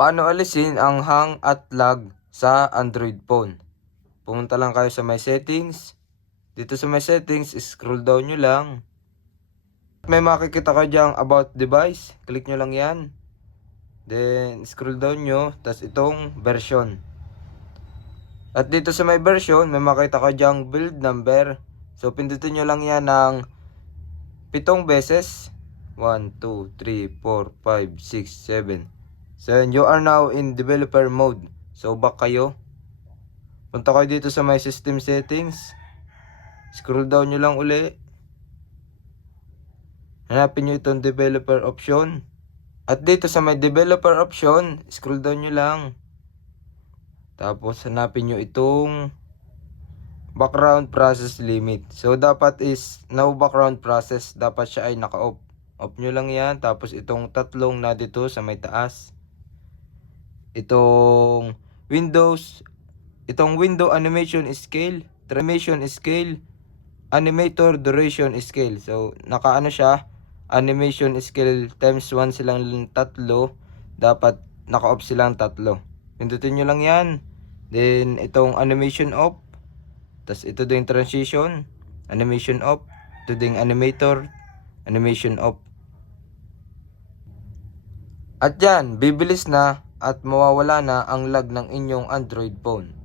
Paano alisin ang hang at lag sa Android phone? Pumunta lang kayo sa my settings. Dito sa my settings, scroll down nyo lang. May makikita ka diyang about device. Click nyo lang yan. Then, scroll down nyo. Tapos itong version. At dito sa may version, may makita ka diyang build number. So, pindutin nyo lang yan ng pitong beses. 1, 2, 3, 4, 5, 6, 7. So, you are now in developer mode. So, back kayo. Punta kayo dito sa my system settings. Scroll down nyo lang uli. Hanapin nyo itong developer option. At dito sa may developer option, scroll down nyo lang. Tapos hanapin nyo itong background process limit. So dapat is no background process. Dapat siya ay naka-off. Off nyo lang yan. Tapos itong tatlong na dito sa may taas. Itong Windows. Itong window animation scale. Animation scale. Animator duration scale. So naka-ano siya. Animation scale times 1 silang tatlo. Dapat naka-off silang tatlo. Pindutin nyo lang yan. Then, itong animation off. Tapos, ito din transition. Animation off. Ito din animator. Animation off. At yan, bibilis na at mawawala na ang lag ng inyong Android phone.